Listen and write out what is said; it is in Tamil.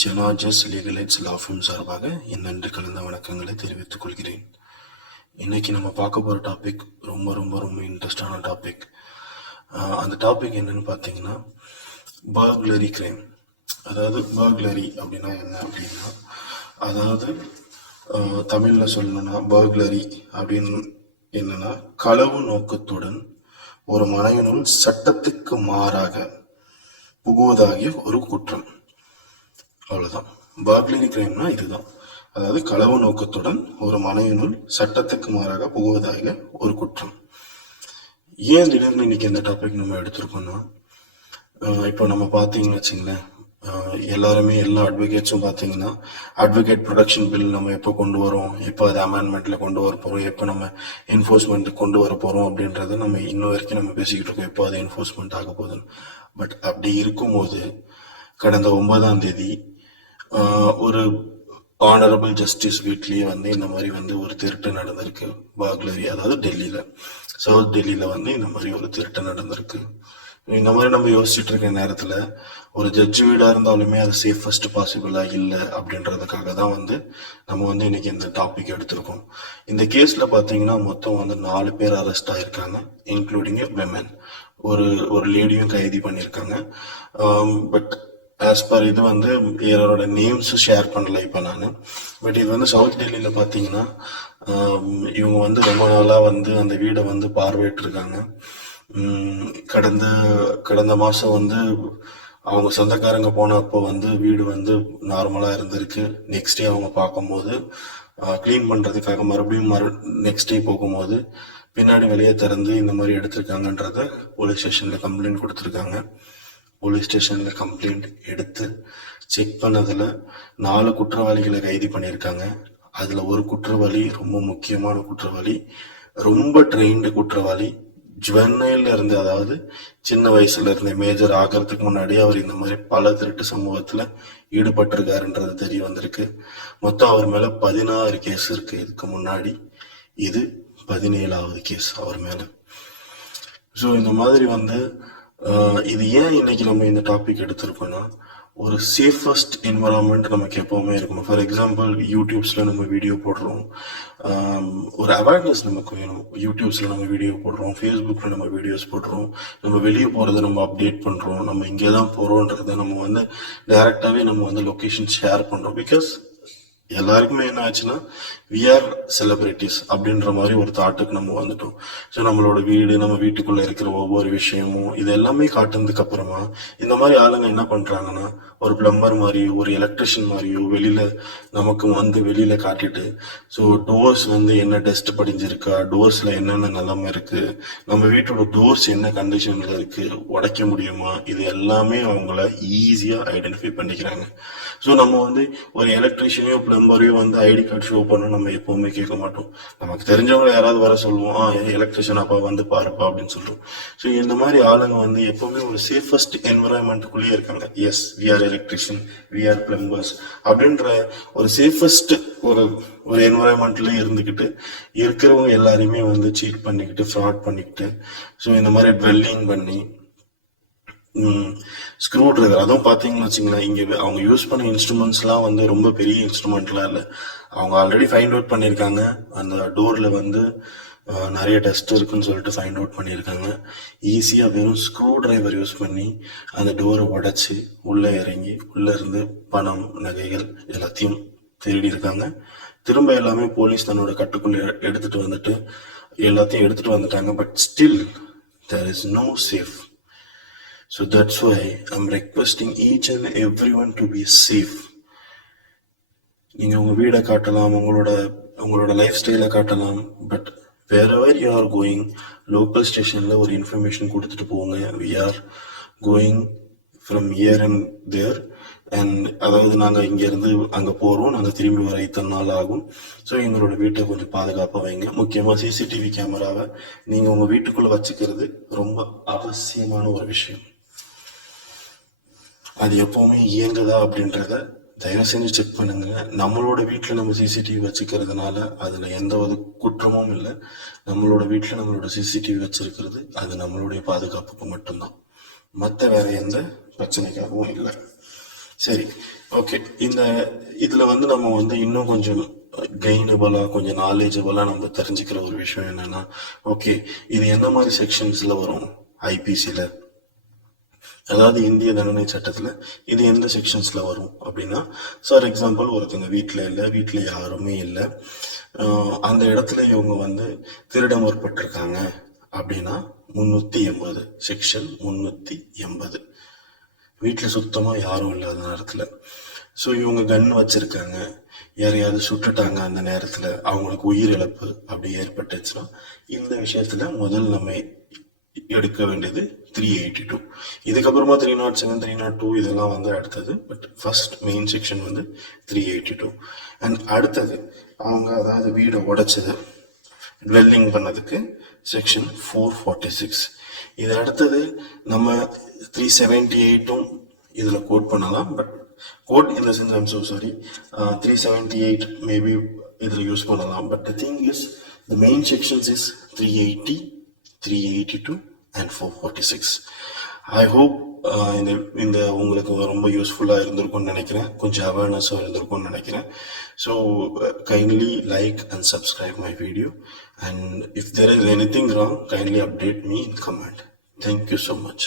ஜெனாஜஸ் லீகல் எய்ட்ஸ் லா ஃபார்ம் சார்பாக என் நன்றி கலந்த வணக்கங்களை தெரிவித்துக் கொள்கிறேன். இன்னைக்கு நம்ம பார்க்க போகிற டாபிக் ரொம்ப ரொம்ப ரொம்ப இன்ட்ரெஸ்டான டாபிக். அந்த டாபிக் என்னன்னு பார்த்தீங்கன்னா பர்க்லரி கிரைம். அதாவது பர்க்லரி அப்படின்னா என்ன அப்படின்னா, அதாவது தமிழில் சொல்லணும்னா பர்க்லரி அப்படின்னு என்னன்னா களவு நோக்கத்துடன் ஒரு மனைவினுள் சட்டத்துக்கு மாறாக புகுவதாகிய ஒரு குற்றம். அவ்வளவுதான். பர்க்லரி கிரைம்னா இதுதான். அதாவது களவு நோக்கத்துடன் ஒரு மனைவினுள் சட்டத்துக்கு மாறாக புகுவதாக ஒரு குற்றம். ஏன் திடீர்னு இன்னைக்கு இந்த டாபிக் நம்ம எடுத்திருக்கோம்னா, இப்போ நம்ம பார்த்தீங்கன்னு வச்சுங்களேன், எல்லாருமே எல்லா அட்வொகேட்ஸும் பார்த்தீங்கன்னா அட்வொகேட் ப்ரொடக்ஷன் பில் நம்ம எப்போ கொண்டு வரோம், எப்போ அது அமெண்ட்மெண்ட்ல கொண்டு வர போகிறோம், எப்போ நம்ம என்ஃபோர்ஸ்மெண்ட் கொண்டு வர போகிறோம் அப்படின்றத நம்ம இன்னும் வரைக்கும் நம்ம பேசிக்கிட்டு இருக்கோம், எப்போ அது என்ஃபோர்ஸ்மெண்ட் ஆக போகுதுன்னு. பட் அப்படி இருக்கும்போது கடந்த 9ஆம் தேதி ஒரு ஆனரபிள் ஜஸ்டிஸ் வீட்லயே இந்த மாதிரி ஒரு திருட்டு நடந்திருக்கு. பர்க்லரி, அதாவது டெல்லியில, சவுத் டெல்லியில இந்த மாதிரி ஒரு திருட்டு நடந்திருக்கு. இந்த மாதிரி நம்ம யோசிச்சுட்டு இருக்க நேரத்துல ஒரு ஜட்ஜ் வீடா இருந்தாலுமே அது சேஃபஸ்ட் பாசிபிளா இல்லை அப்படின்றதுக்காக தான் நம்ம இன்னைக்கு இந்த டாபிக் எடுத்திருக்கோம். இந்த கேஸ்ல பாத்தீங்கன்னா மொத்தம் 4 பேர் அரெஸ்ட் ஆயிருக்காங்க, இன்க்ளூடிங் விமென். ஒரு லேடியும் கைது பண்ணியிருக்காங்க. பட் ஆஸ் பர் இது யாரோட நேம்ஸ் ஷேர் பண்ணல இப்போ நான். பட் இது சவுத் டெல்லியில் பார்த்தீங்கன்னா இவங்க ரொம்ப நாளாக அந்த வீடை பார்வையிட்டிருக்காங்க. கடந்த மாதம் அவங்க சொந்தக்காரங்க போனப்போ வீடு நார்மலாக இருந்திருக்கு. நெக்ஸ்ட் டே அவங்க பார்க்கும்போது க்ளீன் பண்ணுறதுக்காக மறுபடியும் நெக்ஸ்ட் டே போகும்போது பின்னாடி வெளியே திறந்து இந்த மாதிரி எடுத்திருக்காங்கன்றத போலீஸ் ஸ்டேஷனில் கம்ப்ளைண்ட் கொடுத்துருக்காங்க. போலீஸ் ஸ்டேஷன்ல கம்ப்ளைண்ட் எடுத்து செக் பண்ணதுல 4 குற்றவாளிகளை கைது பண்ணியிருக்காங்க. அதுல ஒரு குற்றவாளி, ரொம்ப முக்கியமான குற்றவாளி, ரொம்ப ட்ரெயின்டு குற்றவாளி. ஜுவனைல இருந்து, அதாவது சின்ன வயசுல இருந்து மேஜர் ஆகிறதுக்கு முன்னாடி அவர் இந்த மாதிரி பல திருட்டு சமூகத்துல ஈடுபட்டிருக்காருன்றது தெரிய வந்திருக்கு. மொத்தம் அவர் மேல 16 கேஸ் இருக்கு இதுக்கு முன்னாடி. இது 17வது கேஸ் அவர் மேல. ஸோ இந்த மாதிரி இது ஏன் இன்னைக்கு நம்ம இந்த டாபிக் எடுத்திருக்கோம்னா, ஒரு சேஃபஸ்ட் என்வரான்மெண்ட் நமக்கு எப்பவுமே இருக்கணும். ஃபார் எக்ஸாம்பிள், யூடியூப்ஸ்ல நம்ம வீடியோ போடுறோம், ஒரு அவேர்னஸ் நமக்கு வேணும். யூடியூப்ஸ்ல நம்ம வீடியோ போடுறோம், ஃபேஸ்புக்ல நம்ம வீடியோஸ் போடுறோம், நம்ம வெளியே போறதை நம்ம அப்டேட் பண்றோம், நம்ம இங்கே தான் போறோன்றதை நம்ம டைரக்டாவே நம்ம லொகேஷன் ஷேர் பண்றோம். பிகாஸ் எல்லாருக்குமே என்ன ஆச்சுன்னா, வி ஆர் செலிபிரிட்டிஸ் அப்படின்ற மாதிரி ஒரு தாட்டுக்கு நம்ம வந்துட்டோம். ஸோ நம்மளோட வீடு, நம்ம வீட்டுக்குள்ள இருக்கிற ஒவ்வொரு விஷயமும் இது எல்லாமே காட்டுனதுக்கு அப்புறமா இந்த மாதிரி ஆளுங்க என்ன பண்றாங்கன்னா, ஒரு பிளம்பர் மாதிரியோ ஒரு எலக்ட்ரிஷியன் மாதிரியோ வெளியில நமக்கு வெளியில காட்டிட்டு, ஸோ டோர்ஸ் என்ன டெஸ்ட் படிஞ்சிருக்கா, டோர்ஸ்ல என்னென்ன நிலைமை இருக்கு, நம்ம வீட்டோட டோர்ஸ் என்ன கண்டிஷன்ல இருக்கு, உடைக்க முடியுமா, இது எல்லாமே அவங்கள ஈஸியா ஐடென்டிஃபை பண்ணிக்கிறாங்க. ஸோ நம்ம ஒரு எலக்ட்ரிஷியனையோ பிளம்பரையோ ஐடி கார்டு ஷோ பண்ண நம்ம எப்பவுமே கேட்க மாட்டோம். நமக்கு தெரிஞ்சவங்களை யாராவது வர சொல்லுவோம், எலக்ட்ரிஷியன் அப்பா பாருப்பா அப்படின்னு சொல்லுவோம். ஸோ இந்த மாதிரி ஆளுங்க எப்பவுமே ஒரு சேஃபஸ்ட் என்வரான்மெண்ட்டுக்குள்ளேயே இருக்காங்க. Yes, we are electrician, we are plumbers அப்படின்ற ஒரு சேஃபஸ்ட் ஒரு என்வரான்மெண்ட்லயே இருந்துக்கிட்டு இருக்கிறவங்க எல்லாரையுமே சீட் பண்ணிக்கிட்டு, ஃப்ராட் பண்ணிக்கிட்டு, ஸோ இந்த மாதிரி ட்வெல்லிங் பண்ணி, ஸ்க்ரூ டிரைவர், அதுவும் பாத்தீங்கன்னு வச்சுங்களேன், இங்க அவங்க யூஸ் பண்ண இன்ஸ்ட்ருமெண்ட்ஸ் எல்லாம் ரொம்ப பெரிய இன்ஸ்ட்ருமெண்ட்லாம் இல்லை. அவங்க ஆல்ரெடி ஃபைண்ட் அவுட் பண்ணியிருக்காங்க, அந்த டோர்ல நிறைய டஸ்ட் இருக்குன்னு சொல்லிட்டு ஃபைண்ட் அவுட் பண்ணியிருக்காங்க. ஈஸியா வெறும் ஸ்க்ரூ டிரைவர் யூஸ் பண்ணி அந்த டோரை உடைச்சு உள்ள இறங்கி உள்ள இருந்து பணம், நகைகள் எல்லாத்தையும் திருடி இருக்காங்க. திரும்ப எல்லாமே போலீஸ் தன்னோட கட்டுக்குள்ள எல்லாத்தையும் எடுத்துட்டு வந்துட்டாங்க. But still there is no safe. So that's why I'm requesting each and everyone to be safe. நீங்க உங்க வீடை காட்டலாம், உங்களோட லைஃப் ஸ்டைலை காட்டலாம், but wherever you are going, local ஸ்டேஷன்ல ஒரு இன்ஃபர்மேஷன் கொடுத்துட்டு போங்க. we are going from here and there, and அதாவது நாங்கள் இங்கேருந்து அங்கே போகிறோம், நாங்கள் திரும்பி வர இத்தனை நாள் ஆகும். ஸோ எங்களோட வீட்டை கொஞ்சம் பாதுகாப்பாக வைங்க. முக்கியமாக சிசிடிவி கேமராவை நீங்கள் உங்கள் வீட்டுக்குள்ளே வச்சுக்கிறது ரொம்ப அவசியமான ஒரு விஷயம். அது எப்பவுமே இயங்குதா அப்படின்றத தயவு செஞ்சு செக் பண்ணுங்க. நம்மளோட வீட்டில் நம்ம சிசிடிவி வச்சுக்கிறதுனால அதில் எந்த ஒரு குற்றமும் இல்லை. நம்மளோட வீட்டில் நம்மளோட சிசிடிவி வச்சிருக்கிறது அது நம்மளுடைய பாதுகாப்புக்கு மட்டும்தான், மற்ற வேற எந்த பிரச்சனைக்காகவும் இல்லை. சரி, ஓகே. இதுல வந்து நம்ம வந்து இன்னும் கொஞ்சம் கெயினபிளா, கொஞ்சம் நாலேஜபிளா நம்ம தெரிஞ்சுக்கிற ஒரு விஷயம் என்னன்னா, ஓகே, இது என்ன மாதிரி செக்ஷன்ஸ்ல வரும் ஐபிசில, அதாவது இந்திய தண்டனை சட்டத்துல இது எந்த செக்ஷன்ஸ்ல வரும் அப்படின்னா, ஃபார் எக்ஸாம்பிள் ஒருத்தவங்க வீட்டுல யாருமே இல்லை, அந்த இடத்துல இவங்க வந்து திருட முற்பட்டிருக்காங்க அப்படின்னா 380, செக்ஷன் 380. வீட்டில் சுத்தமா யாரும் இல்லாத நேரத்துல, ஸோ இவங்க கன் வச்சிருக்காங்க, யாரையாவது சுட்டுட்டாங்க, அந்த நேரத்துல அவங்களுக்கு உயிரிழப்பு அப்படி ஏற்பட்டுச்சுன்னா, இந்த விஷயத்துல முதல் நம்ம எடுக்க வேண்டியது 382. இதுக்கப்புறமா 307, 302 இதெல்லாம் வந்து அடுத்தது. பட் ஃபர்ஸ்ட் மெயின் செக்ஷன் வந்து 382. அண்ட் அடுத்தது அவங்க அதாவது வீடை உடைச்சது, dwelling பண்ணதுக்கு செக்ஷன் 446. இது அடுத்தது நம்ம 378 இதுல கோட் பண்ணலாம். But quote in the sense I'm so sorry, 378 maybe இதுல யூஸ் பண்ணலாம். But the thing is the main sections is 380, 382 and 446. I hope இந்த உங்களுக்கு ரொம்ப யூஸ்ஃபுல்லாக இருந்திருக்கும்னு நினைக்கிறேன், கொஞ்சம் அவேர்னஸும் இருந்திருக்கும்னு நினைக்கிறேன். So kindly like and subscribe my video, and if there is anything wrong kindly update me in comment. Thank you so much.